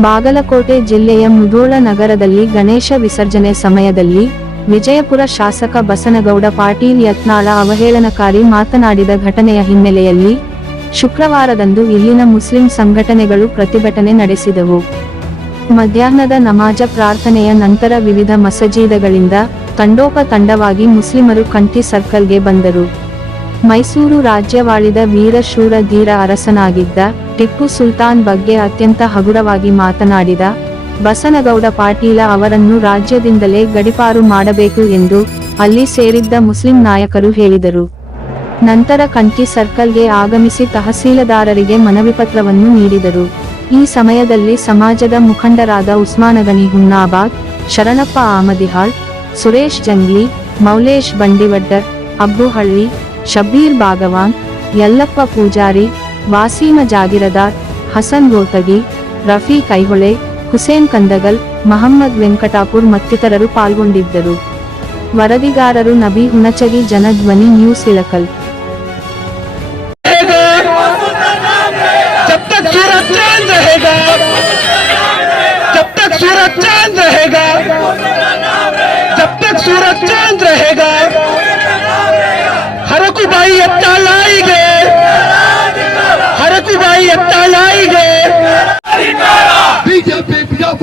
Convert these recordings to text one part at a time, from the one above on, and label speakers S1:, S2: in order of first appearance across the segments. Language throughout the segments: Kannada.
S1: ಬಾಗಲಕೋಟೆ ಜಿಲ್ಲೆಯ ಮುಧೋಳ ನಗರದಲ್ಲಿ ಗಣೇಶ ವಿಸರ್ಜನೆ ಸಮಯದಲ್ಲಿ ವಿಜಯಪುರ ಶಾಸಕ ಬಸನಗೌಡ ಪಾಟೀಲ್ ಯತ್ನಾಳ ಅವಹೇಳನಕಾರಿ ಮಾತನಾಡಿದ ಘಟನೆಯ ಹಿನ್ನೆಲೆಯಲ್ಲಿ ಶುಕ್ರವಾರದಂದು ಇಲ್ಲಿನ ಮುಸ್ಲಿಂ ಸಂಘಟನೆಗಳು ಪ್ರತಿಭಟನೆ ನಡೆಸಿದವು. ಮಧ್ಯಾಹ್ನದ ನಮಾಜ ಪ್ರಾರ್ಥನೆಯ ನಂತರ ವಿವಿಧ ಮಸಜೀದಗಳಿಂದ ತಂಡೋಪತಂಡವಾಗಿ ಮುಸ್ಲಿಮರು ಕಂಠಿ ಸರ್ಕಲ್ಗೆ ಬಂದರು. ಮೈಸೂರು ರಾಜ್ಯವಾಳಿದ ವೀರಶೂರ ಧೀರ ಅರಸನಾಗಿದ್ದ ಟಿಪ್ಪು ಸುಲ್ತಾನ್ ಬಗ್ಗೆ ಅತ್ಯಂತ ಹಗುರವಾಗಿ ಮಾತನಾಡಿದ ಬಸನಗೌಡ ಪಾಟೀಲ ಅವರನ್ನು ರಾಜ್ಯದಿಂದಲೇ ಗಡಿಪಾರು ಮಾಡಬೇಕು ಎಂದು ಅಲ್ಲಿ ಸೇರಿದ್ದ ಮುಸ್ಲಿಂ ನಾಯಕರು ಹೇಳಿದರು. ನಂತರ ಕಂಠಿ ಸರ್ಕಲ್ಗೆ ಆಗಮಿಸಿ ತಹಸೀಲದಾರರಿಗೆ ಮನವಿ ಪತ್ರವನ್ನು ನೀಡಿದರು. ಈ ಸಮಯದಲ್ಲಿ ಸಮಾಜದ ಮುಖಂಡರಾದ ಉಸ್ಮಾನಗನಿ ಹುನ್ನಾಬಾದ್ ಶರಣಪ್ಪ ಆಮದಿಹಾಳ್, ಸುರೇಶ್ ಜಂಗ್ಲಿ, ಮೌಲೇಶ್ ಬಂಡಿವಡ್ಡರ್ ಅಬ್ಬುಹಳ್ಳಿ ಶಬ್ಬೀರ್ ಭಾಗವಾನ್, ಯಲ್ಲಪ್ಪ ಪೂಜಾರಿ, ವಾಸೀಮ ಜಾಗಿರದಾರ್, ಹಸನ್ ಗೋತಗಿ, ರಫಿ ಕೈಹೊಳೆ, ಹುಸೇನ್ ಕಂದಗಲ್, ಮಹಮ್ಮದ್ ವೆಂಕಟಾಪುರ್ ಮತ್ತಿತರರು ಪಾಲ್ಗೊಂಡಿದ್ದರು. ವರದಿಗಾರರು
S2: Nabi
S3: Hunachagi Janadhwani news Ilkal.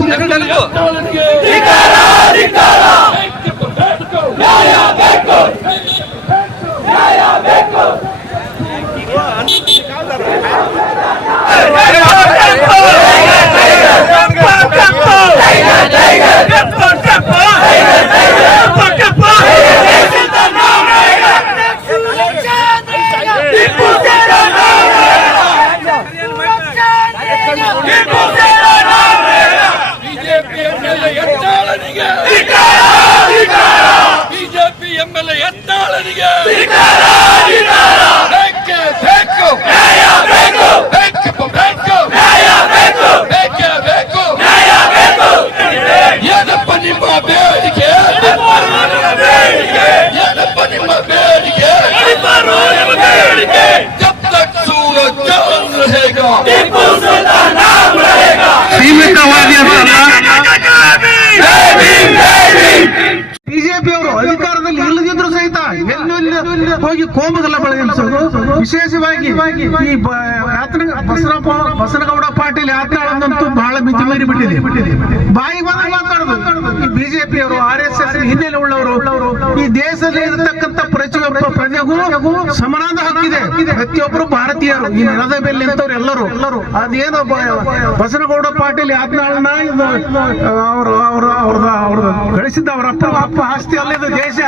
S3: Bijapur Baby, baby, baby. ಹೋಗಿ ಕೋಮಗಲ್ಲ ಬೆಳಗಿಸೋದು ವಿಶೇಷವಾಗಿ ಈ ಬಸರಪ್ಪ ಬಸನಗೌಡ ಪಾಟೀಲ್ ಯಾತ್ರಾಳಂತೂ ಬಹಳ ಮಿತಿ ಮೀರಿ ಬಿಟ್ಟಿದೆ. ಬಾಯಿ ಬಂದ ಮಾತಾಡೋದು. ಬಿಜೆಪಿ ಅವರು ಆರ್ ಎಸ್ ಎಸ್ ಹಿನ್ನೆಲೆ ಉಳ್ಳವರು, ಈ ದೇಶದಲ್ಲಿ ಇರತಕ್ಕಂತ ಪ್ರತಿಯೊಬ್ಬ ಪ್ರಜೆಗೂ ಸಮಾನದ ಹಕ್ಕಿದೆ. ಪ್ರತಿಯೊಬ್ಬರು ಭಾರತೀಯರು, ಈ ನೆಲದ ಮೇಲೆ ನಿಂತವ್ರು ಎಲ್ಲರೂ. ಎಲ್ಲರೂ ಅದೇನು ಬಸನಗೌಡ ಪಾಟೀಲ್ ಯಾತ್ನಾಳನ್ನ ಅವರು ಅವರು, ಅವ್ರದ್ದು ಅವ್ರದ್ದು ಗಳಿಸಿದ್ದ ಅವರ ಅಪ್ಪ. ಅಪ್ಪ ಆಸ್ತಿ ಅಲ್ಲ, ಇದು ದೇಶ.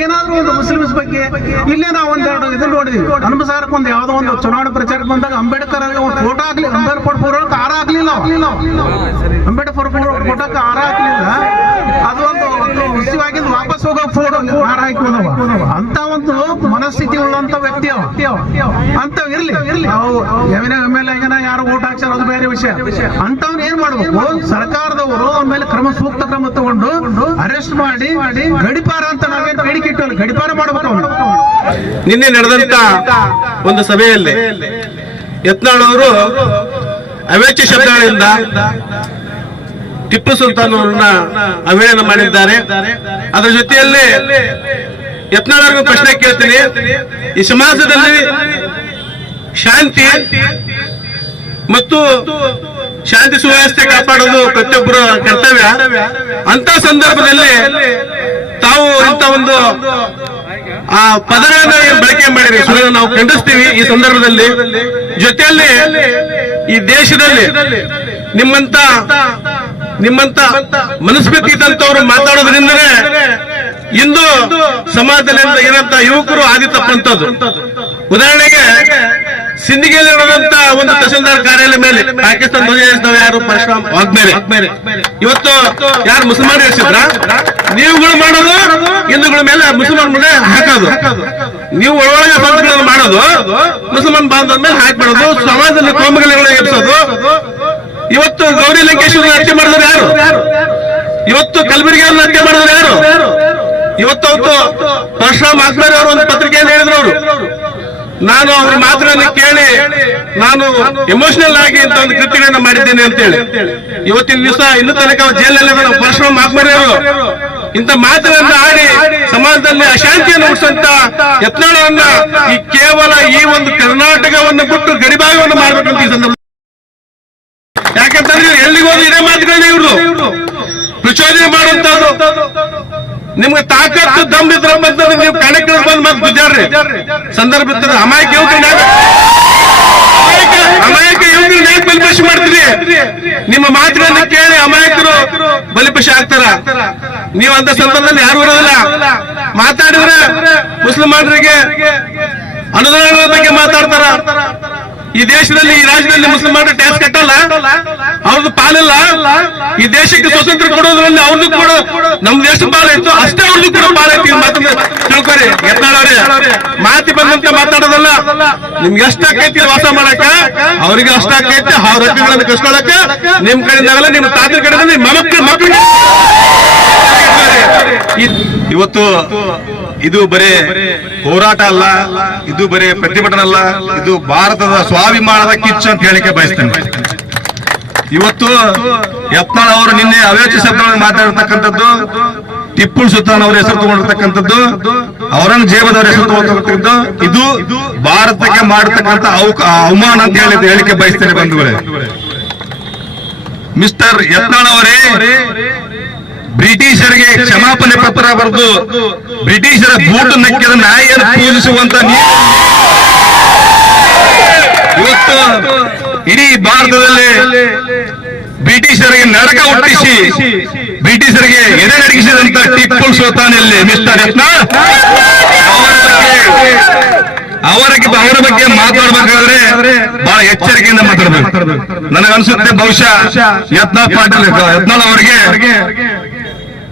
S3: ಏನಾದ್ರೂ ಒಂದು ಮುಸ್ಲಿಮ್ಸ್ ಬಗ್ಗೆ ಇಲ್ಲೇ ನಾವು ಒಂದೆರಡು ಇದನ್ನ ನೋಡಿದ್ವಿ. ಅನುಸಾರಕ್ಕೆ ಒಂದು ಯಾವ್ದೋ ಒಂದು ಚುನಾವಣಾ ಪ್ರಚಾರಕ್ಕೆ ಬಂದಾಗ ಅಂಬೇಡ್ಕರ್ ಒಂದು ಫೋಟೋ ಆಗ್ಲಿ ಅಂಬೇಡ್ಕರ್ ಫೋಟೋ ಆರ ಆಗಲಿಲ್ಲ. ಅಂಬೇಡ್ಕರ್ ಫೋಟೋಕ್ಕೆ ಆರ ಆಗ್ಲಿಲ್ಲ. ಅದು ಒಂದು ಮುಖ್ಯವಾಗಿದ್ದು ವಾಪಸ್ ಹೋಗೋ ಫೋಟೋ ಆರ ಹಾಕಿ ಅಂತ ಒಂದು ಮನಸ್ಥಿತಿ ಉಳ್ಳಂತ ವ್ಯಕ್ತಿ ಅಂತ ಇರ್ಲಿ. ಇರ್ಲಿ ನಾವು ಹಾಕ್ಸಾರ ಅದು ಬೇರೆ ವಿಷಯ. ಅಂತವ್ನ ಏನ್ ಮಾಡ್ಬೇಕು? ಸರ್ಕಾರದವರು ಅವ್ರ ಮೇಲೆ ಕ್ರಮ ಸೂಕ್ತ ಕ್ರಮ ತಗೊಂಡು ಅರೆಸ್ಟ್ ಮಾಡಿ ಗಡಿಪಾರ ಅಂತ ನಾವೇನ್ ಬೇಡಿಕೆ ಗಡಿಪಾರ ಮಾಡ್ಬೇಕು
S4: ನಿನ್ನೆ ನಡೆದಂತ ಒಂದು ಸಭೆಯಲ್ಲಿ ಯತ್ನಾಳ್ ಅವರು ಅವೇಚ್ಯ ಶಬ್ದಗಳಿಂದ ಟಿಪ್ಪು ಸುಲ್ತಾನ್ ಅವರನ್ನ ಅವೇಳನ ಮಾಡಿದ್ದಾರೆ. ಅದರ ಜೊತೆಯಲ್ಲಿ ಯತ್ನಾಳ್ ಅವ್ರಿಗೆ ಪ್ರಶ್ನೆ ಕೇಳ್ತೀನಿ. ಈ ಸಮಾಜದಲ್ಲಿ ಶಾಂತಿ ಮತ್ತು ಶಾಂತಿ ಸುವ್ಯವಸ್ಥೆ ಕಾಪಾಡೋದು ಪ್ರತಿಯೊಬ್ಬರ ಕರ್ತವ್ಯ. ಅಂತ ಸಂದರ್ಭದಲ್ಲಿ ತಾವು ಇಂತ ಒಂದು, ಆ, ಪದಗಳನ್ನ ಬಳಕೆ ಮಾಡಿರಿ. ನಾವು ಖಂಡಿಸ್ತೀವಿ ಈ ಸಂದರ್ಭದಲ್ಲಿ. ಜೊತೆಯಲ್ಲಿ ಈ ದೇಶದಲ್ಲಿ ನಿಮ್ಮಂತ ನಿಮ್ಮಂತ ಮನಸ್ಪತಿ ತಂತವರು ಮಾತಾಡೋದ್ರಿಂದನೇ ಇಂದು ಸಮಾಜದಲ್ಲಿ ಏನಂತ ಯುವಕರು ಆದಿ ತಪ್ಪಂತದ್ದು ಉದಾಹರಣೆಗೆ ಸಿಂಧಿಗೆಯಲ್ಲಿ ನಡೆದಂತ ಒಂದು ತಹಸೀಲ್ದಾರ್ ಕಾರ್ಯಾಲಯ ಮೇಲೆ ಪಾಕಿಸ್ತಾನ ಧ್ವಜ ಯಾರು? ಪರಶುರಾಮ್ ವಾಗ್ಮೇಲೆ. ಇವತ್ತು ಯಾರು ಮುಸಲ್ಮಾನ ಇರಿಸಿದ್ರ? ನೀವುಗಳು ಮಾಡೋದು, ಹಿಂದೂಗಳ ಮೇಲೆ ಮುಸಲ್ಮಾನ್ ಮೇಲೆ ಹಾಕೋದು. ನೀವು ಒಳಗೊಳಗೆ ಸಂಸ್ಕೃತಿ ಮಾಡೋದು, ಮುಸಲ್ಮಾನ್ ಬಾಂಧವ ಮೇಲೆ ಹಾಕ್ಬಿಡೋದು ಸಮಾಜದಲ್ಲಿ ಕೋಮುಗಳನ್ನು ಎಬ್ಸೋದು. ಇವತ್ತು ಗೌರಿ ಲಂಕೇಶ್ವರ ಹತ್ಯೆ ಮಾಡಿದ್ರು ಯಾರು? ಇವತ್ತು ಕಲಬುರಗಿಯನ್ನು ಹತ್ಯೆ ಮಾಡಿದ್ರು ಯಾರು? ಇವತ್ತು ಅವತ್ತು ಪರಶುರಾಮ್ ಅಕ್ಬರ್ ಅವರು ಒಂದು ಪತ್ರಿಕೆಯಲ್ಲಿ ಹೇಳಿದ್ರು ಅವರು. ನಾನು ಅವ್ರ ಮಾತುಗಳನ್ನು ಕೇಳಿ ನಾನು ಎಮೋಷನಲ್ ಆಗಿ ಅಂತ ಒಂದು ಕೃತಿಗಳನ್ನ ಮಾಡಿದ್ದೇನೆ ಅಂತ ಹೇಳಿ ಇವತ್ತಿನ ದಿವಸ ಇನ್ನೂ ತನಕ ಜೈಲಲ್ಲಿ ಪರಶುರಾಮ್ ಅವರು ಇಂಥ ಮಾತುಗಳನ್ನ ಆಡಿ ಸಮಾಜದಲ್ಲಿ ಅಶಾಂತಿಯನ್ನು ಉಳಿಸುವಂತ ಯತ್ನಗಳನ್ನ ಈ ಕೇವಲ ಈ ಒಂದು ಕರ್ನಾಟಕವನ್ನು ಬಿಟ್ಟು ಗಡಿಭಾಗವನ್ನು ಮಾಡಬೇಕಂತ ಈ ಸಂದರ್ಭ ಯಾಕಂತಂದ್ರೆ ಎಲ್ಲಿಗೋದು ಇದೇ ಮಾತುಗಳನ್ನ ಇವರು ಪ್ರಚೋದನೆ ಮಾಡುವಂತದ್ದು ನಿಮ್ಗೆ ತಾಕತ್ತು, ದಮ್ ಇದ್ರ ಮತ್ತೆ ನೀವು ಕಣಕ್ಕೆ ಬಂದು ಮತ್ತೆ ಬಿದ್ದಾರ್ರಿ. ಸಂದರ್ಭ ಇರ್ತದೆ ಅಮಾಯಕ ಅಮಾಯಕ ಯುವಕರು ಬಲಿಪಶಿ ಬಲಿಪಶು ಮಾಡ್ತೀರಿ. ನಿಮ್ಮ ಮಾತುಗಳನ್ನ ಕೇಳಿ ಅಮಾಯಕರು ಬಲಿಪಶಿ ಆಗ್ತಾರ. ನೀವು ಅಂತ ಸಂದರ್ಭದಲ್ಲಿ ಯಾರು ಇರೋದಿಲ್ಲ. ಮಾತಾಡಿದ್ರೆ ಮುಸಲ್ಮಾನರಿಗೆ ಅನುದಾನಗಳ ಬಗ್ಗೆ ಮಾತಾಡ್ತಾರ. ಈ ದೇಶದಲ್ಲಿ, ಈ ರಾಜ್ಯದಲ್ಲಿ ಮುಸಲ್ಮಾನರು ಟ್ಯಾಕ್ಸ್ ಕಟ್ಟಲ್ಲ. ಅವ್ರದ್ದು ಪಾಲಿಲ್ಲ. ಈ ದೇಶಕ್ಕೆ ಸ್ವತಂತ್ರ ಕೊಡೋದ್ರಲ್ಲಿ ಅವ್ರದ್ದು ಕೂಡ ನಮ್ ದೇಶ ಇತ್ತು, ಅಷ್ಟೇ ಅವ್ರದ್ದು ಕೂಡ ಪಾಲ ಐತಿ ಮಾತನ್ನ ತಿಳ್ಕೊರಿ ಮಾತಿ ಬಂದಂತ ಮಾತಾಡೋದಲ್ಲ. ನಿಮ್ಗೆ ಎಷ್ಟಾಕೈತಿ ವಾಸ ಮಾಡಕ ಅವ್ರಿಗೆ ಅಷ್ಟಾಕೈತಿ ಅವ್ರ ಹಕ್ಕುಗಳನ್ನು ಕಸ್ಕೊಳಕ ನಿಮ್ ಕಡೆಯಿಂದಾಗಲ್ಲ ನಿಮ್ ತಾತರ ಕಡೆಯಿಂದ ಮಕ್ಕಳು ಮಕ್ಕಳಿಗೆ
S5: ಇವತ್ತು ಇದು ಬರೇ ಹೋರಾಟ ಅಲ್ಲ, ಇದು ಬರೇ ಪ್ರತಿಭಟನೆ ಅಲ್ಲ, ಇದು ಭಾರತದ ಸ್ವಾಭಿಮಾನದ ಕಿಚ್ಚು ಅಂತ ಹೇಳಿಕೆ ಬಯಸ್ತೇನೆ. ಇವತ್ತು ಯತ್ನಾಳ್ ಅವರು ನಿನ್ನೆ ಅವೇಚ ಶಬ್ದಗಳನ್ನು ಮಾತಾಡಿರ್ತಕ್ಕಂಥದ್ದು ಟಿಪ್ಪು ಸುಲ್ತಾನ್ ಅವರ ಹೆಸರು ತಗೊಂಡಿರ್ತಕ್ಕಂಥದ್ದು ಔರಂಗಜೇಬದವರ ಹೆಸರು ತಗೊಂಡಿರ್ತಕ್ಕಂಥದ್ದು, ಇದು ಭಾರತಕ್ಕೆ ಮಾಡತಕ್ಕಂಥ ಅವಮಾನ ಅಂತ ಹೇಳಿ ಹೇಳಿಕೆ ಬಯಸ್ತೇನೆ ಬಂಧುಗಳೇ. ಮಿಸ್ಟರ್ ಯತ್ನಾಳ್ ಅವರೇ ಬ್ರಿಟಿಷರಿಗೆ ಕ್ಷಮಾಪಣೆ ಪತ್ರ ಬರೆದು ಬ್ರಿಟಿಷರ ಬೂಟು ನಕ್ಕಿದ ನಾಯಿಯನ್ನು ಪೂಜಿಸುವಂತ ಇವತ್ತು ಇಡೀ ಭಾರತದಲ್ಲಿ ಬ್ರಿಟಿಷರಿಗೆ ನರಕ ಹುಟ್ಟಿಸಿ ಬ್ರಿಟಿಷರಿಗೆ ಎದೆ ನಡಗಿಸಿದಂತ ಟಿಪ್ಪು ಸುಲ್ತಾನ್ ಎಲ್ಲಿ ಮಿಸ್ಟರ್ ರತ್ನ ಅವರ ಅವರ ಬಗ್ಗೆ ಮಾತಾಡ್ಬೇಕಾದ್ರೆ ಬಹಳ ಎಚ್ಚರಿಕೆಯಿಂದ ಮಾತಾಡ್ಬೇಕು. ನನಗನ್ಸುತ್ತೆ ಬಹುಶಃ ಯತ್ನ ಪಾಟೀಲ್ ಯತ್ನಾಳ್ ಅವರಿಗೆ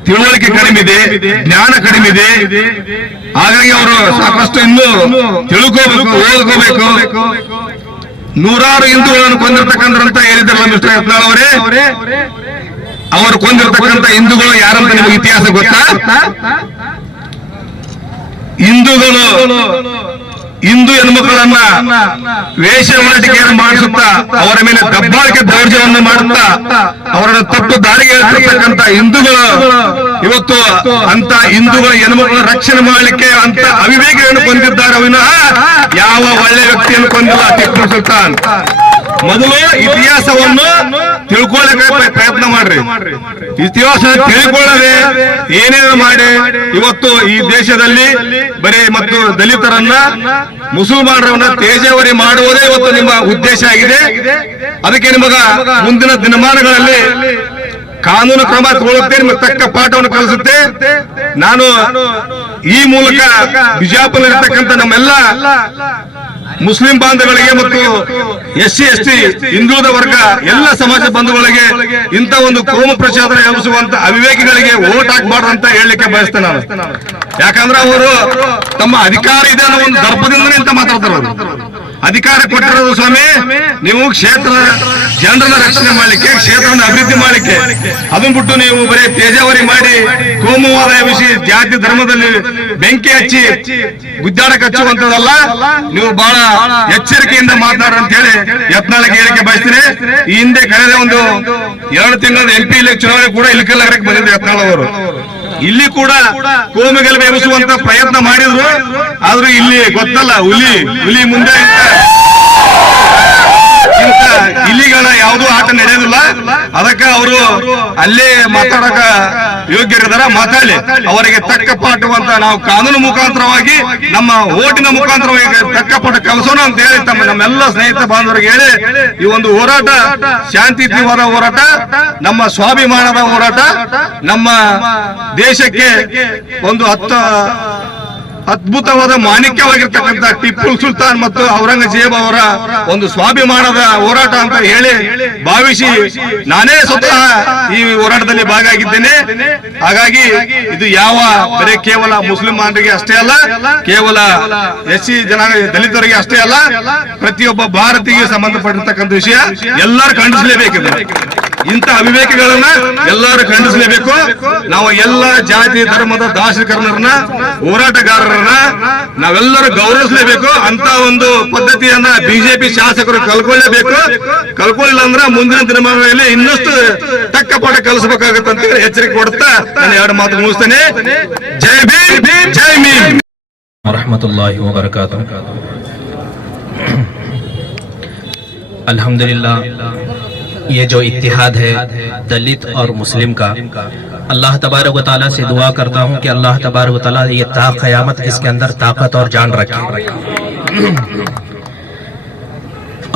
S5: ತಿಳುವಳಿಕೆ ಕಡಿಮೆ ಇದೆ, ಜ್ಞಾನ ಕಡಿಮೆ ಇದೆ. ಹಾಗಾಗಿ ಅವರು ಸಾಕಷ್ಟು ಇನ್ನು ತಿಳ್ಕೋಬೇಕು, ಓದ್ಕೋಬೇಕು. ನೂರಾರು ಹಿಂದೂಗಳನ್ನು ಕೊಂದಿರ್ತಕ್ಕಂಥ ಹೇಳಿದ್ದಾರೆ ಮಿಸ್ಟರ್ ಯತ್ನಾಳ್ ಅವರೇ. ಅವರು ಕೊಂದಿರ್ತಕ್ಕಂಥ ಹಿಂದೂಗಳು ಯಾರಂತ ನಿಮಗೆ ಇತಿಹಾಸ ಗೊತ್ತಾ? ಹಿಂದೂಗಳು ಹಿಂದೂ ಹೆಣ್ಮಕ್ಕಳನ್ನ ವೇಷವಾಟಿಕೆಯನ್ನು ಮಾಡಿಸುತ್ತಾ ಅವರ ಮೇಲೆ ದಬ್ಬಾಳಿಕೆ ದೌರ್ಜವನ್ನು ಮಾಡುತ್ತಾ ಅವರನ್ನು ತಪ್ಪು ದಾರಿಗೆ ಎಳೆದಿರ್ತಕ್ಕಂಥ ಹಿಂದೂಗಳು, ಇವತ್ತು ಅಂತ ಹಿಂದೂಗಳ ಹೆಣ್ಮಕ್ಳ ರಕ್ಷಣೆ ಮಾಡಲಿಕ್ಕೆ ಅಂತ ಅವಿವೇಕಗಳನ್ನು ಕೊಂದಿದ್ದಾರೆ ವಿನಃ ಯಾವ ಒಳ್ಳೆ ವ್ಯಕ್ತಿಯನ್ನು ಕೊಂದಿಲ್ಲ ಟಿಪ್ಪು ಸುಲ್ತಾನ್. ಮೊದಲು ಇತಿಹಾಸವನ್ನು ತಿಳ್ಕೊಳ್ಳಕ್ಕೆ ಪ್ರಯತ್ನ ಮಾಡ್ರಿ. ಇತಿಹಾಸ ತಿಳ್ಕೊಳ್ಳದೆ ಏನೇನು ಮಾಡಿ. ಇವತ್ತು ಈ ದೇಶದಲ್ಲಿ ಬರೀ ಮತ್ತು ದಲಿತರನ್ನ, ಮುಸಲ್ಮಾನರನ್ನ ತೇಜಾವರಿ ಮಾಡುವುದೇ ಇವತ್ತು ನಿಮ್ಮ ಉದ್ದೇಶ ಆಗಿದೆ. ಅದಕ್ಕೆ ನಿಮಗ ಮುಂದಿನ ದಿನಮಾನಗಳಲ್ಲಿ ಕಾನೂನು ಕ್ರಮ ತಗೊಳ್ಳುತ್ತೆ ನಿಮಗೆ ತಕ್ಕ ಪಾಠವನ್ನು ಕಲಿಸುತ್ತೆ. ನಾನು ಈ ಮೂಲಕ ಬಿಜಾಪುರದಲ್ಲಿರ್ತಕ್ಕಂಥ ನಮ್ಮೆಲ್ಲ ಮುಸ್ಲಿಂ ಬಾಂಧವಗಳಿಗೆ ಮತ್ತು ಎಸ್ ಸಿ ಎಸ್ ಟಿ ಹಿಂದುಳಿದ ವರ್ಗ ಎಲ್ಲ ಸಮಾಜ ಬಂಧುಗಳಿಗೆ ಇಂಥ ಒಂದು ಕೋಮ ಪ್ರಚಾರ ಎಬ್ಬಿಸುವಂತ ಅವಿವೇಕಿಗಳಿಗೆ ಓಟ್ ಹಾಕ್ಬಾರ್ದು ಅಂತ ಹೇಳಲಿಕ್ಕೆ ಬಯಸ್ತೇನೆ ನಾನು. ಯಾಕಂದ್ರೆ ಅವರು ತಮ್ಮ ಅಧಿಕಾರ ಇದೆ ಅನ್ನೋ ಒಂದು ದರ್ಪದಿಂದನೇ ಅಂತ ಮಾತಾಡ್ತಾರೆ ಅಧಿಕಾರ ಕೊಟ್ಟಿರೋದು ಸ್ವಾಮಿ, ನೀವು ಕ್ಷೇತ್ರ ಜನರನ್ನ ರಕ್ಷಣೆ ಮಾಡಲಿಕ್ಕೆ, ಕ್ಷೇತ್ರವನ್ನು ಅಭಿವೃದ್ಧಿ ಮಾಡಲಿಕ್ಕೆ. ಅದನ್ನ ಬಿಟ್ಟು ನೀವು ಬರೀ ತೇಜಾವರಿ ಮಾಡಿ ಕೋಮುವಾದ ವಿಷಯ ಜಾತಿ ಧರ್ಮದಲ್ಲಿ ಬೆಂಕಿ ಹಚ್ಚಿ ಗುದ್ದಾಡಕ್ಕೆ ಹಚ್ಚುವಂತದಲ್ಲ ನೀವು ಬಹಳ ಎಚ್ಚರಿಕೆಯಿಂದ ಮಾತನಾಡ ಅಂತ ಹೇಳಿ ಯತ್ನಾಳಕ್ಕೆ ಹೇಳಿಕೆ ಬಯಸ್ತೀನಿ. ಈ ಹಿಂದೆ ಕಳೆದ ಒಂದು ಎರಡು ತಿಂಗಳ ಎಂ ಪಿ ಚುನಾವಣೆ ಕೂಡ ಇಲ್ಕಲ್ಲಾಗಕ್ಕೆ ಬಂದಿದ್ರು ಯತ್ನಾಳ್ ಅವರು. ಇಲ್ಲಿ ಕೂಡ ಕೋಮಿಗೆಲ್ಲ ಬೇಯಿಸುವಂತ ಪ್ರಯತ್ನ ಮಾಡಿದ್ರು. ಆದ್ರೂ ಇಲ್ಲಿ ಗೊತ್ತಲ್ಲ ಹುಲಿ ಹುಲಿ ಮುಂದೆ ಇಂಥ ಇಲಿಗಳ ಯಾವುದೂ ಆಟ ನಡೆಯೋದಿಲ್ಲ. ಅದಕ್ಕ ಅವರು ಅಲ್ಲೇ ಮಾತಾಡಕ ಯೋಗ್ಯರಿದಾರ. ಮಾತಾಡಿ, ಅವರಿಗೆ ತಕ್ಕ ಪಾಠವಂತ ನಾವು ಕಾನೂನು ಮುಖಾಂತರವಾಗಿ ನಮ್ಮ ಓಟಿನ ಮುಖಾಂತರವಾಗಿ ತಕ್ಕ ಪಾಠ ಕಲಿಸೋಣ ಅಂತ ಹೇಳಿ ತಮ್ಮ ನಮ್ಮೆಲ್ಲ ಸ್ನೇಹಿತ ಬಾಂಧವರಿಗೆ ಹೇಳಿ ಈ ಒಂದು ಹೋರಾಟ ಶಾಂತಿಯುತವಾದ ಹೋರಾಟ, ನಮ್ಮ ಸ್ವಾಭಿಮಾನದ ಹೋರಾಟ, ನಮ್ಮ ದೇಶಕ್ಕೆ ಒಂದು ಹತ್ತ
S6: ಅದ್ಭುತವಾದ ಮಾಣಿಕ್ಯವಾಗಿರ್ತಕ್ಕಂಥ ಟಿಪ್ಪು ಸುಲ್ತಾನ್ ಮತ್ತು ಔರಂಗಜೇಬ್ ಅವರ ಒಂದು ಸ್ವಾಭಿಮಾನದ ಹೋರಾಟ ಅಂತ ಹೇಳಿ ಭಾವಿಸಿ ನಾನೇ ಸ್ವತಃ ಈ ಹೋರಾಟದಲ್ಲಿ ಭಾಗಿಯಾಗಿದ್ದೇನೆ. ಹಾಗಾಗಿ ಇದು ಯಾವ ಬರೀ ಕೇವಲ ಮುಸ್ಲಿಮಾನರಿಗೆ ಅಷ್ಟೇ ಅಲ್ಲ, ಕೇವಲ ಎಸ್ ಸಿ ಜನಾಂಗ ದಲಿತರಿಗೆ ಅಷ್ಟೇ ಅಲ್ಲ, ಪ್ರತಿಯೊಬ್ಬ ಭಾರತೀಯ ಸಂಬಂಧಪಟ್ಟಿರ್ತಕ್ಕಂಥ ವಿಷಯ ಎಲ್ಲರೂ ಖಂಡಿಸಲೇಬೇಕಿದೆ ಇಂಥ ಅವಿವೇಕಗಳನ್ನ ಎಲ್ಲರೂ ಖಂಡಿಸಲೇಬೇಕು. ನಾವು ಎಲ್ಲ ಜಾತಿ, ಧರ್ಮದ ದಾಸಕರ್ಣರನ್ನ ಹೋರಾಟಗಾರರನ್ನ ನಾವೆಲ್ಲರೂ ಗೌರವಿಸಲೇಬೇಕು ಅಂತ ಒಂದು ಪದ್ಧತಿಯನ್ನ ಬಿಜೆಪಿ ಶಾಸಕರು ಕಲ್ಕೊಳ್ಳೇಬೇಕು ಕಲ್ಕೊಳ್ಳಿಲ್ಲ ಅಂದ್ರೆ ಮುಂದಿನ ದಿನಮಾನಗಳಲ್ಲಿ ಇನ್ನಷ್ಟು ತಕ್ಕ ಪಾಠ ಕಲಿಸಬೇಕಾಗುತ್ತೆ ಅಂತ ಹೇಳಿ ಎಚ್ಚರಿಕೆ ಕೊಡುತ್ತಾ ನಾನು ಎರಡು ಮಾತು ಮುಗಿಸ್ತೇನೆ ಜೈ ಭೀಮ್ ಜೈ ಮೀಮ್
S7: वरहमतुल्लाहि वबरकातुह अल्हम्दुलिल्लाह ये जो इत्तिहाद है दलित और मुस्लिम का اللہ تبارک و تعالیٰ سے دعا کرتا ہوں کہ اللہ تبارک و تعالیٰ یہ تا قیامت اس کے اندر طاقت اور جان رکھے۔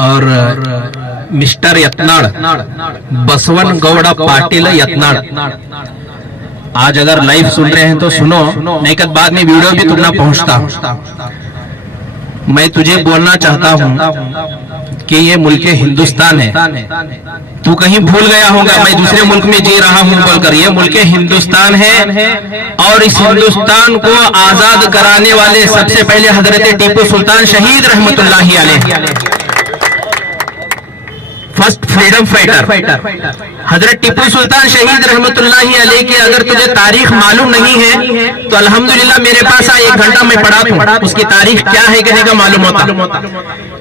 S7: اور مسٹر یتناڑ، بسون گوڑا پاٹل یتناڑ۔ آج اگر لائف سن رہے ہیں تو سنو نہیں کہ بعد میں ویڈیو بھی تمہیں پہنچتا۔ ہوں میں تجھے بولنا چاہتا ہوں کہ یہ ملک ہندوستان ہے۔ تو کہیں بھول گیا ہوگا، میں دوسرے ملک میں جی رہا ہوں بول کر یہ ملک ہندوستان ہے۔ اور اس ہندوستان کو آزاد کرانے والے سب سے پہلے حضرت ٹیپو سلطان شہید رحمت اللہ علیہ۔ فرسٹ فریڈم فائٹر حضرت ٹیپو سلطان شہید رحمت اللہ علیہ کی اگر تجھے تاریخ معلوم نہیں ہے، تو الحمدللہ میرے پاس آئے ایک گھنٹہ میں پڑھا ہوں اس کی تاریخ کیا ہے کہے گا معلوم ہوتا۔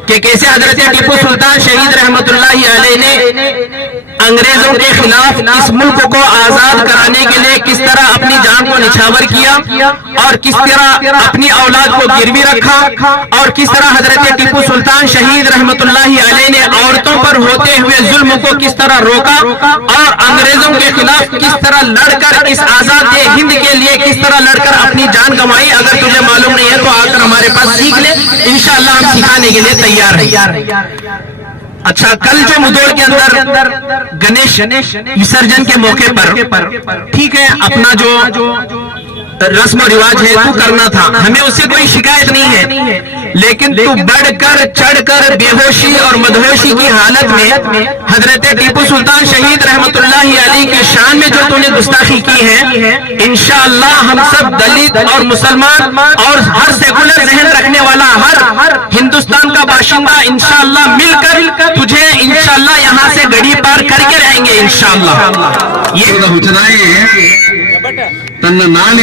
S7: کہ کیسے حضرت ٹیپو سلطان شہید رحمت اللہ علیہ نے انگریزوں کے خلاف اس ملک کو آزاد کرانے کے لیے کس طرح اپنی جان کو نچھاور کیا اور کس طرح اپنی اولاد کو گروی رکھا اور کس طرح حضرت ٹیپو سلطان شہید رحمت اللہ علیہ نے عورتوں پر ہوتے ہوئے ظلم کو کس طرح روکا اور انگریزوں کے خلاف کس طرح لڑ کر اس آزاد ہند کے لیے کس طرح لڑ کر اپنی جان گوائی اگر تجھے معلوم نہیں ہے تو آ کر ہمارے پاس سیکھ لے۔ انشاءاللہ ہم سکھانے کے لیے تیار ہیں۔ اچھا کل جو مدور کے اندر گنیش وسرجن کے موقع پر، ٹھیک ہے، اپنا جو رسم و رواج ہے وہ کرنا تھا، ہمیں اس سے کوئی شکایت نہیں ہے۔ لیکن تو بڑھ کر چڑھ کر بے ہوشی اور مدہوشی کی حالت میں حضرت ٹیپو سلطان شہید رحمت اللہ علی کے شان میں جو تو نے گستاخی کی ہے انشاءاللہ ہم سب دلیت اور مسلمان اور ہر سیکولر ذہن رکھنے
S6: والا ہر ہندوستان کا باشندہ انشاءاللہ مل کر تجھے انشاءاللہ یہاں سے گڑی پار کر کے رہیں گے انشاءاللہ۔ یہ تن نال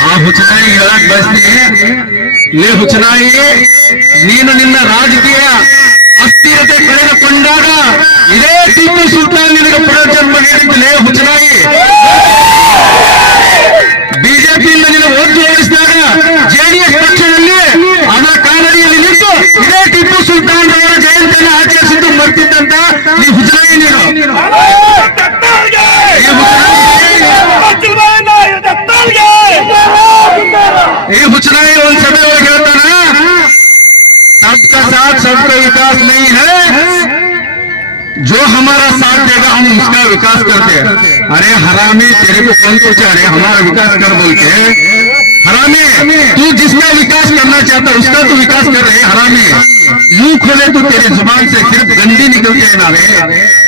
S6: ಆ ಹುಚ್ಚನಾಯಿ ಹೇಳಕ್ ಬಯಸ್ತೀನಿ. ಲೇ ಹುಚ್ಚನಾಯಿ, ನೀನು ನಿನ್ನ ರಾಜಕೀಯ ಅಸ್ಥಿರತೆ ಕಳೆದುಕೊಂಡಾಗ ಇದೇ ಟಿಪ್ಪು ಸುಲ್ತಾನ್ ನಿನಗೆ ಪುನರ್ಜನ್ಮ ನೀಡಿದ್ದು پہنچا رہے ہمارا وکاس کر بول کے۔ حرامی، تو جس کا وکاس کرنا چاہتا اس کا تو وکاس کر رہے حرامی۔ یوں کھولے تو تیری زبان سے صرف گندی نکلتے ہیں نارے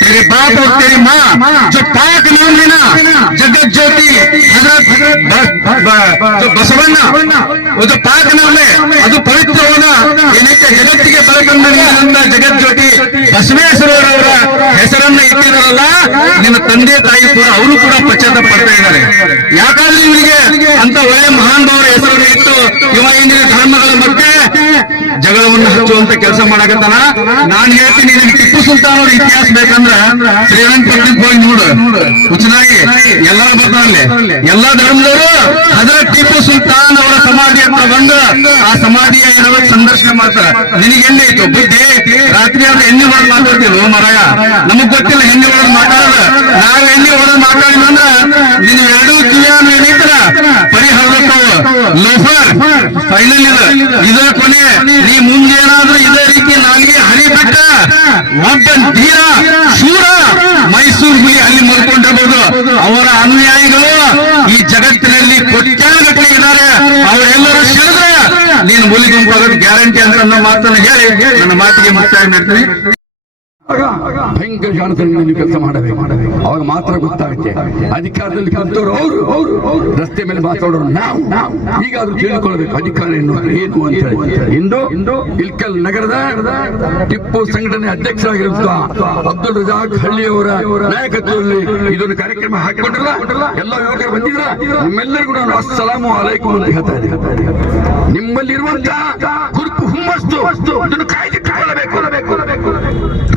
S6: تیرے باپ اور تیری ماں، جو پاک نام لینا جگت جوتی، حضرت جو بسونا وہ جو پاک نام لے اور جو پوتر ہونا یعنی کہ جگت کے بڑے بندر جگت ಬಸವೇಶ್ವರರವರ ಹೆಸರನ್ನ ಇಟ್ಟಿದಾರಲ್ಲ ನಿಮ್ಮ ತಂದೆ ತಾಯಿ ಕೂಡ, ಅವರು ಕೂಡ ಪಶ್ಚಾತ್ತಾಪ ಪಡ್ತಾ ಇದ್ದಾರೆ. ಯಾಕಂದ್ರೆ ಇವರಿಗೆ ಅಂತ ಒಳ್ಳೆ ಮಹಾನ್ ಭಾವರ ಹೆಸರನ್ನು ಇಟ್ಟು ಇವ ಇಂದಿನ ಜಗಳವನ್ನು ಹಚ್ಚುವಂತ ಕೆಲಸ ಮಾಡಕತ್ತಾನ? ನಾನು ಹೇಳ್ತೀನಿ ಟಿಪ್ಪು ಸುಲ್ತಾನ್ ಅವ್ರ ಇತಿಹಾಸ ಬೇಕಂದ್ರ ಶ್ರೀರಂಗಪಟ್ಟಣಕ್ಕೆ ಹೋಗಿ ನೋಡು. ಹುಚ್ಚನಾಗಿ, ಎಲ್ಲರೂ ಬರ್ತಾರಲ್ಲಿ? ಎಲ್ಲಾ ಧರ್ಮದವರು ಅದರ ಟಿಪ್ಪು ಸುಲ್ತಾನ್ ಅವರ ಸಮಾಧಿ ಹತ್ರ ಬಂದು ಆ ಸಮಾಧಿಯ ಇರುವ ಸಂದರ್ಶನ ಮಾಡ್ತಾರೆ. ನಿನಗೆ ಎಣ್ಣೆ ಇತ್ತು ಬುದ್ಧಿ ರಾತ್ರಿ ಆದ್ರೆ ಎಣ್ಣೆ ಹೊಡೆದು ಮಾತಾಡ್ತೀವಿ ಮರಾಯ. ನಮಗ್ ಗೊತ್ತಿಲ್ಲ ಹೆಣ್ಣೆ ಹೊಡೆದು ಮಾತಾಡೋದು. ನಾವು ಎಣ್ಣೆ ಹೊಡೆದು ಮಾತಾಡಿದ್ವಿ ಅಂದ್ರ ನಿನ್ನ ಲೈಫರ್ ಫೈನಲ್ ಇದು ಇದ ಕೊನೆ. ನೀ ಮುಂದೇನಾದ್ರೂ ಇದೇ ರೀತಿ ನಾಲ್ಗೆ ಹಣಿ ಬಿಟ್ಟ ಒಬ್ಬ ಧೀರ, ಶೂರ ಮೈಸೂರು ಹುಲಿ ಅಲ್ಲಿ ಮಲ್ಕೊಂಡಿರಬಹುದು ಅವರ ಅನುಯಾಯಿಗಳು ಈ ಜಗತ್ತಿನಲ್ಲಿ ಕೊಟ್ಟಾಗಟ್ಟಲೆ ಇದ್ದಾರೆ. ಅವರೆಲ್ಲರೂ ಹೇಳಿದ್ರೆ ನೀನು ಹುಲಿ ಗುಂಪಾಗೋದು ಗ್ಯಾರಂಟಿ ಅಂತ ಅನ್ನೋ ಮಾತನ್ನು ಹೇಳಿ.
S5: ನನ್ನ ಮಾತಿಗೆ ಮುಕ್ತಾಯ
S8: ಮಾಡ್ತೀನಿ. ಭಯಂಕರ ಜಾಣತನ ನೀವು ಕೆಲಸ ಮಾಡಬೇಕು. ಅವಾಗ ಮಾತ್ರ ಗೊತ್ತಾಗುತ್ತೆ. ಅಧಿಕಾರದಲ್ಲಿ ಕುಂತವ್ರು ಅವರು. ಅವರು ರಸ್ತೆ ಮೇಲೆ ಮಾತಾಡೋರು ನಾವು. ಈಗಾದ್ರೂ ತಿಳಿದುಕೊಳ್ಬೇಕು ಅಧಿಕಾರ ಎನ್ನುವುದು ಏನು ಅಂತ ಹೇಳಿ. ಇಂದು ಇಲ್ಕಲ್ ನಗರದ ಟಿಪ್ಪು ಸಂಘಟನೆ ಅಧ್ಯಕ್ಷರಾಗಿರುವಂತಹ ಅಬ್ದುಲ್ ರಜಾಕ್ ಹಳ್ಳಿಯವರ ನಾಯಕತ್ವದಲ್ಲಿ ಇದೊಂದು ಕಾರ್ಯಕ್ರಮ ಹಾಕಿಕೊಂಡಿಲ್ಲ ಎಲ್ಲ ಯುವಕರು ಬಂದಿದ್ರ ನಿಮ್ಮೆಲ್ಲರಿಗೂ ನಾನು ಅಸ್ಸಲಾಮು ಅಲೈಕು ಅಂತ ಹೇಳ್ತಾ ಇದ್ದೀನಿ. ನಿಮ್ಮಲ್ಲಿರುವಂತಹ ಹುರುಪು ಹುಮ್ಮಸ್ತು ಇದನ್ನು ಕಾಯ್ದಿಟ್ಟುಕೊಳ್ಳಬೇಕು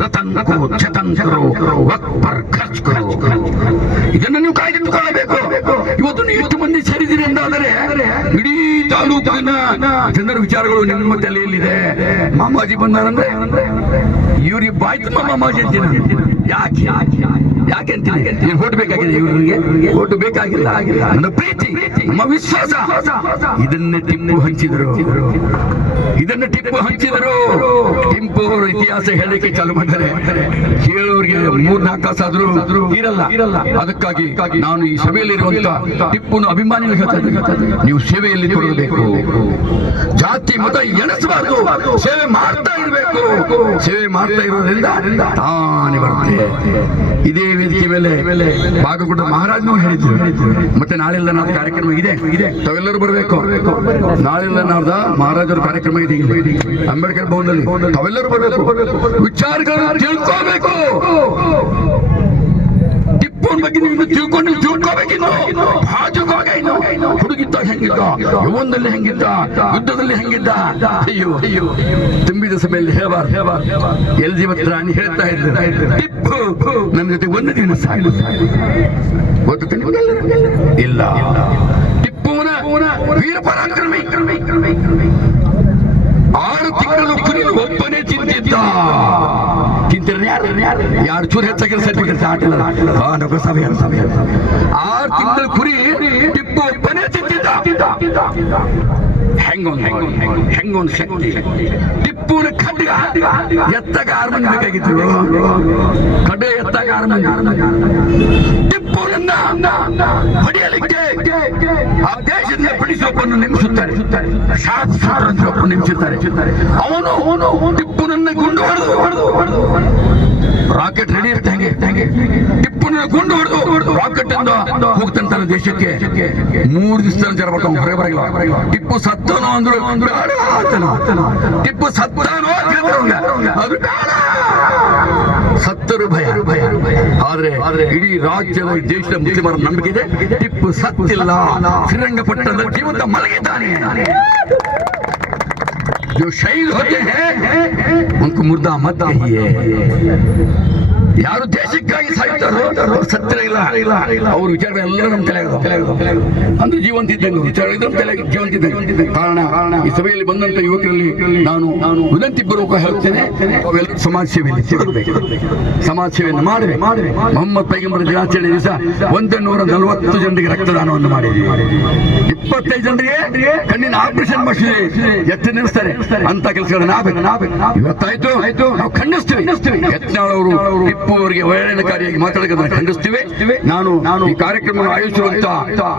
S8: ರತನ್ ಕೋ ಜತನ್ ಕರೋ ಖರ್ಚ್ ಕರೋ. ಇದನ್ನು ನೀವು ಕಾಯ್ದಿಟ್ಟುಕೊಳ್ಳಬೇಕು ಇವತ್ತು ನೀವು ಎಷ್ಟು ಮಂದಿ ಸೇರಿದಿರಿ ಎಂದಾದರೆ ಇಡೀ ತಾಲೂಕಿನ ಜನರ ವಿಚಾರಗಳು ನಿಮ್ಮ ತಲೆಯಲ್ಲಿದೆ ಮಾಮಾಜಿ ಬಂದಾರಂದ್ರೆ ಇವ್ರಿಗೆ ಬಾಯ್ತು ಮಾಮಾಜಿ ಅಂತ ನಾನು. ಯಾಕೆ? ಯಾಕೆ ಅಂತ ಏನು ಓಟ್ ಬೇಕಾಗಿದೆ ಇವರಿಗೆ? ಓಟ್ ಬೇಕಾಗಿಲ್ಲ. ನನ್ನ ಪ್ರೀತಿ ನಮ್ಮ ವಿಶ್ವಾಸ. ಇದನ್ನೇ ಟಿಪ್ಪು ಹಂಚಿದ್ರು. ಇದನ್ನ ಟಿಪ್ಪು ಹಂಚಿದರು. ಟಿಂಪು ಅವರು ಇತಿಹಾಸ ಹೇಳಲಿಕ್ಕೆ ಚಾಲು ಮಾಡಿದರೆ ಕೇಳೋರಿಗೆ ಮೂರ್ ನಾಲ್ಕು ಆದ್ರೂ ಇರಲ್ಲ. ಅದಕ್ಕಾಗಿ ನಾನು ಈ ಸಭೆಯಲ್ಲಿರುವಂತ ಟಿಪ್ಪುನ ಅಭಿಮಾನಿಗಳು ನೀವು ಸೇವೆಯಲ್ಲಿ ತೊಡಗಬೇಕು. ಜಾತಿ, ಮತ ಎಣಿಸಬಾರದು. ಸೇವೆ ಮಾಡ್ತಾ ಇರಬೇಕು. ಸೇವೆ ಮಾಡ್ತಾ ಇರೋದ್ರಿಂದ ತಾನೇ ಬರುತ್ತೆ. ಇದೇ ವೇದಿಕೆ ಮೇಲೆ ಬಾಗಲಕೋಟೆ ಮಹಾರಾಜನು ಹೇಳಿದ್ರು. ಮತ್ತೆ ನಾಳೆಲ್ಲ ನಾಡ್ದು ಕಾರ್ಯಕ್ರಮ ಇದೆ. ಇದೆ ತಾವೆಲ್ಲರೂ ಬರಬೇಕು. ನಾಳೆಲ್ಲ ನಾಡ್ದ ಮಹಾರಾಜರ ಕಾರ್ಯಕ್ರಮ ಇದೆ. ಅಂಬೇಡ್ಕರ್ ಭವನದಲ್ಲಿ ಅವೆಲ್ಲರೂ ಬರಬೇಕು. ವಿಚಾರಗಳನ್ನು ತಿಳ್ಕೋಬೇಕು. ಟಿಪ್ಪುನ್ ಬಗ್ಗೆ ನೀವು ತಿಳ್ಕೊಂಡು ತಿಳ್ಕೋಬೇಕಿನ್ನು. ಬಾಜುಗಾಗ ಇನ್ನು. ಹುಡುಗಿದ್ದಾಗ ಹೆಂಗಿದ್ದ? ಯುವನದಲ್ಲಿ ಹೆಂಗಿದ್ದ? ಯುದ್ಧದಲ್ಲಿ ಹೆಂಗಿದ್ದ? ಅಯ್ಯೋ ಅಯ್ಯೋ. ತುಂಬಿದ ಸಭೆಯಲ್ಲಿ ಹೇಳಬಾರ್ದು. ಹೇಳಬಾರ್ದು ಎಲ್ ಜೀವತ್ ರಾಣಿ ಹೇಳ್ತಾ ಇದ್ರು. ಟಿಪ್ಪು ನನ್ನ ಜೊತೆ ಒಂದು ದಿನ ಸಾಕು ಗೊತ್ತು ನಿಮಗೆಲ್ಲ? ಇಲ್ಲ. ಟಿಪ್ಪುವಿನ ವೀರ ಪರಾಕ್ರಮಿ ಆರು ತಿಂಗಳು ಕುರಿ ಒಬ್ಬನೇ ತಿಂತಿದ್ದ ತಿಂತಿರ ಯಾರು? ಯಾರು? ಚೂರು ಹೆಚ್ಚಾಗಿರೋ ಸರ್ಟಿಫಿಕೇಟ್ ಆಟಿಲ್ಲ ಆ ನಗರ ಸಭೆ. ಸಭೆ ಆರು ತಿಂಗಳು ಕುರಿ ಟಿಪ್ಪು ತಿಂತಿದ್ದ ಹೆಂಗೊಂದು ಹೆಂಗೊಂದು ಶಕ್ತಿ. ಟಿಪ್ಪುನ ಖಡ್ಗ ಎತ್ತಾಗ ಆರು ಮಂದಿ ಬೇಕಾಗಿತ್ತು ಖಡ್ಗ ಎತ್ತಾಗ ಆರು ಮಂದಿ ಟಿಪ್ಪುನನ್ನ ಹೊಡೆಯಲಿಕ್ಕೆ ಆ ದೇಶದಿಂದ ಬಿಡಿಸೊಬ್ಬನ್ನು ನೇಮಿಸುತ್ತಾರೆ. ಶಾಸ್ತ್ರ ಅಂತ ಒಬ್ಬ ನೇಮಿಸುತ್ತಾರೆ. ಅವನು ಅವನು ಟಿಪ್ಪುನನ್ನ ಗುಂಡು ಹೊಡೆದು ಹೊಡೆದು ಹೊಡೆದು ರಾಕೆಟ್ ರೆಡಿ ಇರುತ್ತೆ ಹಂಗೆ. ಹಂಗೆ ಟಿಪ್ಪುನ ಗುಂಡು ಹೊಡೆದು ರಾಕೆಟ್ ಅಂತ ಹೋಗ್ತಾನೆ ತನ್ನ ದೇಶಕ್ಕೆ. ಮೂರು ದಿವಸ ಜನ ಬರ್ತಾವ ಹೊರಗೆ ಬರಲ್ಲ. ಟಿಪ್ಪು ಸತ್ತನೋ ಅಂದ್ರು ಟಿಪ್ಪು ಸತ್ತನೋ. ಅದು ಸತ್ತರು ಭಯ. ಭಯ ಆದ್ರೆ ಆದ್ರೆ ಇಡೀ ರಾಜ್ಯದ ದೇಶದ ಮುಸ್ಲಿಮರ ನಂಬಿಕೆ ಇದೆ ಟಿಪ್ಪು ಸತ್ತಿಲ್ಲ. ಶ್ರೀರಂಗಪಟ್ಟಣದ ಜೀವಂತ ಮಲಗಿದ್ದಾನೆ. جو شہید ہوتے ہیں ان کو مردہ مت کہیے۔ ಯಾರು ದೇಶಕ್ಕಾಗಿ ಸಾಯ್ತಾರೋ ಸತ್ಯ ಇಲ್ಲ. ಅವ್ರ ವಿಚಾರ ಎಲ್ಲ ನಮ್ಮ ತಲೆ ಅಂದ್ರೆ ಜೀವಂತ ಇದ್ದಂಗೆ ವಿಚಾರ ಇದ್ರೆ ತಲೆ ಜೀವಂತ ಇದ್ದಂಗೆ. ಕಾರಣ, ಈ ಸಭೆಯಲ್ಲಿ ಬಂದಂತ ಯುವಕರಲ್ಲಿ ನಾನು ನಾನು ವಿನಂತಿ ಬರುವ ಹೇಳ್ತೇನೆ ಅವೆಲ್ಲ ಸಮಾಜ ಸೇರಬೇಕು ಸಮಾಜ ಸೇವೆಯನ್ನು ಮಾಡಿದೆ ಮಾಡಿದೆ ಮೊಹಮ್ಮದ್ ಪೈಗಂಬರ ದಿನಾಚರಣೆ ದಿವಸ ಒಂದು ನೂರ ನಲವತ್ತು ಜನರಿಗೆ ರಕ್ತದಾನವನ್ನು ಮಾಡಿದ್ವಿ. ಇಪ್ಪತ್ತೈದು ಜನರಿಗೆ ಕಣ್ಣಿನ ಆಪರೇಷನ್ ಮಾಡಿ ಎತ್ತಿ ನಿಲ್ಲಿಸ್ತಾರೆ. ಅಂತ ಕೆಲಸಗಳನ್ನ ಇವತ್ತಾಯ್ತು. ಆಯ್ತು ನಾವು ಖಂಡಿಸ್ತೀವಿ. ಯತ್ನಾಳ್ ಅವರು ಟಿಪ್ಪು ಅವರಿಗೆ ಅವಹೇಳನಕಾರಿಯಾಗಿ ಮಾತಾಡೋದನ್ನ ಖಂಡಿಸ್ತೀವಿ ನಾನು ನಾನು ಈ ಕಾರ್ಯಕ್ರಮವನ್ನು ಆಯೋಜಿಸಿರುವಂತಹ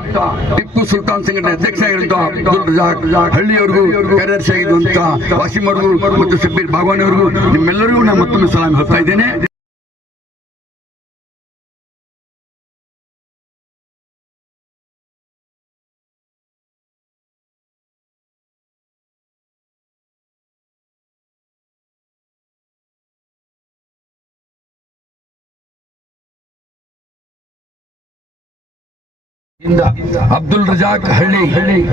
S8: ಟಿಪ್ಪು ಸುಲ್ತಾನ್ ಸಂಘಟನೆ ಅಧ್ಯಕ್ಷ ಅಬ್ದುಲ್ ರಜಾಕ್ ಹಳ್ಳಿಯವರಿಗೂ ಕಾರ್ಯದರ್ಶಿ ಆಗಿರುವಂತಹ ವಾಸಿಮರ್ಗು ಮತ್ತು ಶಬ್ಬೀರ್ ಬಾಗವಾನಿ ಅವರಿಗೂ ನಿಮ್ಮೆಲ್ಲರಿಗೂ ನಾನು ಮತ್ತೊಮ್ಮೆ ಸಲಾಮ್ ಹೇಳ್ತಾ ಇದ್ದೇನೆ. ಅಬ್ದುಲ್ ರಜಾಕ್ ಹಳ್ಳಿ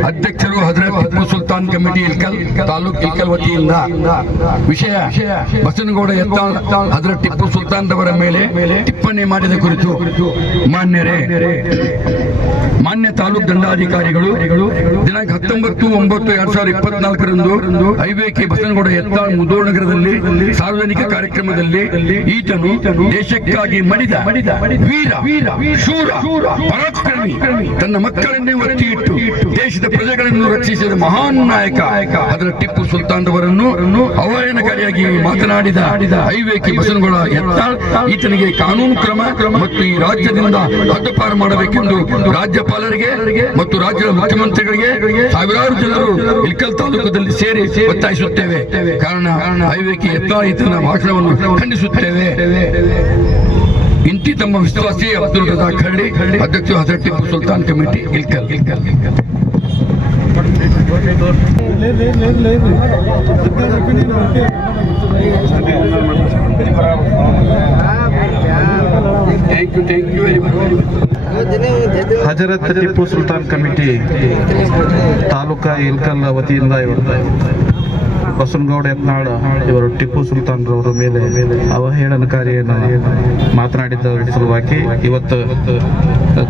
S8: ಅಧ್ಯಕ್ಷರು ಹಜರತ್ ಟಿಪ್ಪು ಸುಲ್ತಾನ್ ಕಮಿಟಿ ಇಲ್ಕಲ್, ತಾಲೂಕ್ ಇಲ್ಕಲ್ ವತಿಯಿಂದ ವಿಷಯ ಬಸನಗೌಡ ಎತ್ತಾಳ್ ಹಜರತ್ ಟಿಪ್ಪು ಸುಲ್ತಾನ್ ರವರ ಮೇಲೆ ಟಿಪ್ಪಣಿ ಮಾಡಿದ ಕುರಿತು ಮಾನ್ಯರೇ ಮಾನ್ಯ ತಾಲೂಕ್ ದಂಡಾಧಿಕಾರಿಗಳು, ದಿನಾಂಕ ಹತ್ತೊಂಬತ್ತು, ಒಂಬತ್ತು, ಎರಡ್ ಸಾವಿರದ ಇಪ್ಪತ್ನಾಲ್ಕರಂದು ಹೈವೇ ಕೆ. ಬಸನಗೌಡ ಎತ್ತಾಳ್ ಮುದೋಳ್ ನಗರದಲ್ಲಿ ಸಾರ್ವಜನಿಕ ಕಾರ್ಯಕ್ರಮದಲ್ಲಿ ಈತನು ದೇಶಕ್ಕಾಗಿ ಮಡಿದ ವೀರ, ಶೂರ, ಪರಾಕ್ರಮಿ, ತನ್ನ ಮಕ್ಕಳನ್ನೇ ಒತ್ತಿ ಇಟ್ಟು ದೇಶದ ಪ್ರಜೆಗಳನ್ನು ರಕ್ಷಿಸಿದ ಮಹಾನ್ ನಾಯಕ, ಅದರ ಟಿಪ್ಪು ಸುಲ್ತಾನ್ ಅವರನ್ನು ಅವಹೇಳನಕಾರಿಯಾಗಿ ಮಾತನಾಡಿದ ಹೈವೇ ಕೆ. ಬಸನಗೌಡ ಎತ್ತಾಳ್ ಈತನಿಗೆ ಕಾನೂನು ಕ್ರಮ ಮತ್ತು ಈ ರಾಜ್ಯದಿಂದ ಹದ್ದುಪಾರು ಮಾಡಬೇಕೆಂದು ರಾಜ್ಯಪಾಲರು ರಾಜ್ಯಪಾಲರಿಗೆ ಮತ್ತು ರಾಜ್ಯದ ಮುಖ್ಯಮಂತ್ರಿಗಳಿಗೆ ಸಾವಿರಾರು ಜನರು ಇಲ್ಕಲ್ ತಾಲೂಕದಲ್ಲಿ ಸೇರಿ ಒತ್ತಾಯಿಸುತ್ತೇವೆ. ಕಾರಣ ಹೈವೇಕಿ ಎತ್ತಾಯಿತನ ಭಾಷಣವನ್ನು ಖಂಡಿಸುತ್ತೇವೆ. ಇಂತಿ ತಮ್ಮ ವಿಶ್ವಾಸಿ ಅಬ್ದುಲ್ ರಜಾಕ್ ಹಳ್ಳಿ ಅಧ್ಯಕ್ಷ Hazrat Tipu Sultan committee Ilkal Ilkal thank you thank you very much
S9: Hazrat Tipu Sultan committee taluka Ilkal ವತಿಯಿಂದ ಇವತ್ತು ಬಸವನಗೌಡ ಯತ್ನಾಳ್ ಇವರು ಟಿಪ್ಪು ಸುಲ್ತಾನ್ ರವರ ಮೇಲೆ ಅವಹೇಳನಕಾರಿಯನ್ನು ಮಾತನಾಡಿದ ಸಲುವಾಗಿ ಇವತ್ತು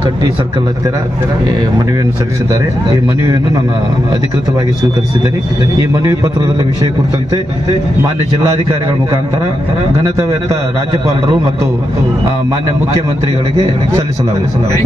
S9: ಕಟ್ಟಿ ಸರ್ಕಲ್ ಹತ್ತಿರ ಮನವಿಯನ್ನು ಸಲ್ಲಿಸಿದ್ದಾರೆ. ಈ ಮನವಿಯನ್ನು ನಾನು ಅಧಿಕೃತವಾಗಿ ಸ್ವೀಕರಿಸಿದ್ದೇನೆ. ಈ ಮನವಿ ಪತ್ರದಲ್ಲಿ ವಿಷಯ ಕುರಿತಂತೆ ಮಾನ್ಯ ಜಿಲ್ಲಾಧಿಕಾರಿಗಳ ಮುಖಾಂತರ ಘನತಾವೆತ್ತ ರಾಜ್ಯಪಾಲರು ಮತ್ತು ಮಾನ್ಯ ಮುಖ್ಯಮಂತ್ರಿಗಳಿಗೆ ಸಲ್ಲಿಸಲಾಗುತ್ತದೆ